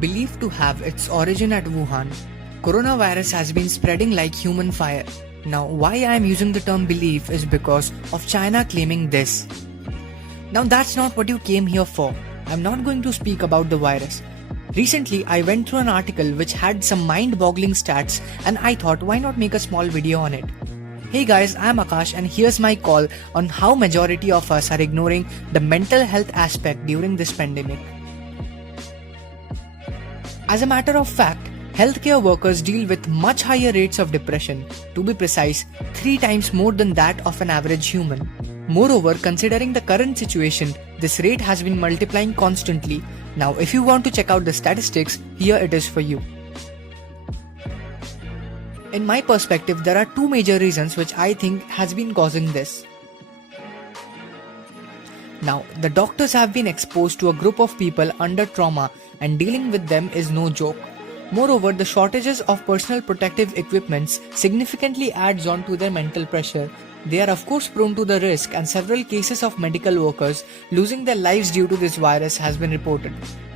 Believed to have its origin at Wuhan, coronavirus has been spreading like human fire. Now, why I am using the term belief is because of China claiming this. Now, that's not what you came here for. I'm not going to speak about the virus. Recently, I went through an article which had some mind-boggling stats, and I thought, why not make a small video on it? Hey guys, I'm Akash, and here's my call on how majority of us are ignoring the mental health aspect during this pandemic. As a matter of fact, healthcare workers deal with much higher rates of depression, to be precise, 3 times more than that of an average human. Moreover, considering the current situation, this rate has been multiplying constantly. Now, if you want to check out the statistics, here it is for you. In my perspective, there are 2 major reasons which I think has been causing this. Now, the doctors have been exposed to a group of people under trauma, and dealing with them is no joke. Moreover, the shortages of personal protective equipments significantly adds on to their mental pressure. They are of course prone to the risk, and several cases of medical workers losing their lives due to this virus has been reported.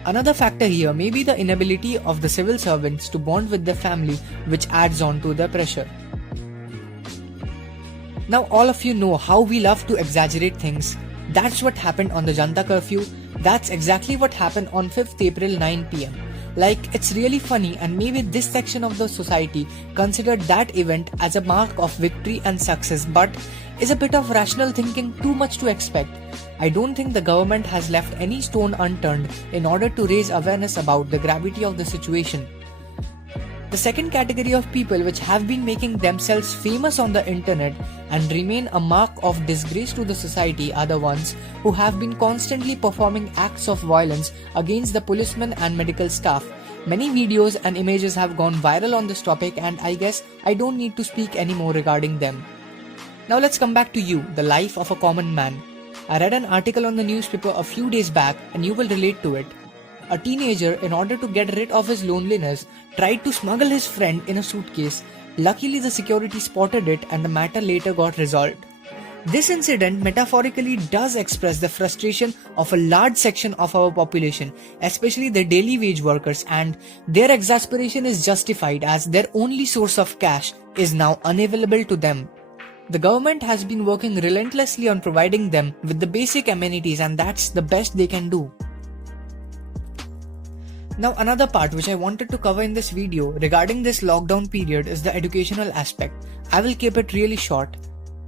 Another factor here may be the inability of the civil servants to bond with their family, which adds on to their pressure. Now all of you know how we love to exaggerate things. That's what happened on the Janta curfew. That's exactly what happened on 5th April 9 PM. Like, it's really funny, and maybe this section of the society considered that event as a mark of victory and success, but is a bit of rational thinking too much to expect? I don't think the government has left any stone unturned in order to raise awareness about the gravity of the situation. The second category of people which have been making themselves famous on the internet and remain a mark of disgrace to the society are the ones who have been constantly performing acts of violence against the policemen and medical staff. Many videos and images have gone viral on this topic, and I guess I don't need to speak anymore regarding them. Now let's come back to you, the life of a common man. I read an article on the newspaper a few days back, and you will relate to it. A teenager, in order to get rid of his loneliness, tried to smuggle his friend in a suitcase. Luckily, the security spotted it, and the matter later got resolved. This incident metaphorically does express the frustration of a large section of our population, especially the daily wage workers, and their exasperation is justified as their only source of cash is now unavailable to them. The government has been working relentlessly on providing them with the basic amenities, and that's the best they can do. Now, another part which I wanted to cover in this video regarding this lockdown period is the educational aspect. I will keep it really short.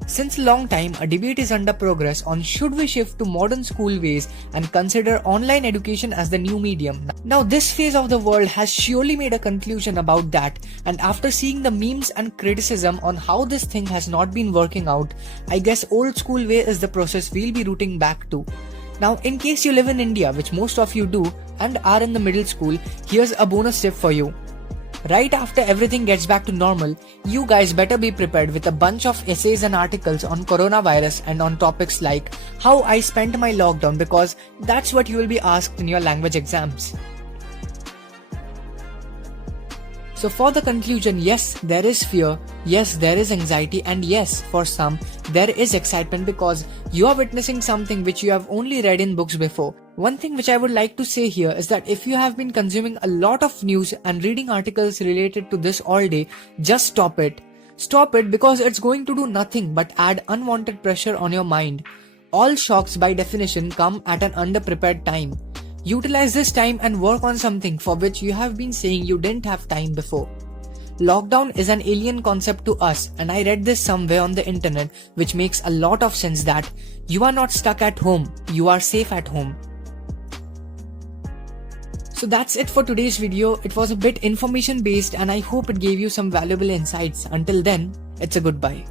Since a long time, a debate is under progress on should we shift to modern school ways and consider online education as the new medium. Now, this phase of the world has surely made a conclusion about that, and after seeing the memes and criticism on how this thing has not been working out, I guess old school way is the process we'll be rooting back to. Now, in case you live in India, which most of you do, and are in the middle school, here's a bonus tip for you. Right after everything gets back to normal, you guys better be prepared with a bunch of essays and articles on coronavirus and on topics like how I spent my lockdown, because that's what you will be asked in your language exams. So for the conclusion, yes, there is fear, yes, there is anxiety, and yes, for some, there is excitement because you are witnessing something which you have only read in books before. One thing which I would like to say here is that if you have been consuming a lot of news and reading articles related to this all day, just stop it. Stop it, because it's going to do nothing but add unwanted pressure on your mind. All shocks by definition come at an underprepared time. Utilize this time and work on something for which you have been saying you didn't have time before. Lockdown is an alien concept to us, and I read this somewhere on the internet, which makes a lot of sense that you are not stuck at home, you are safe at home. So that's it for today's video. It was a bit information based, and I hope it gave you some valuable insights. Until then, it's a goodbye.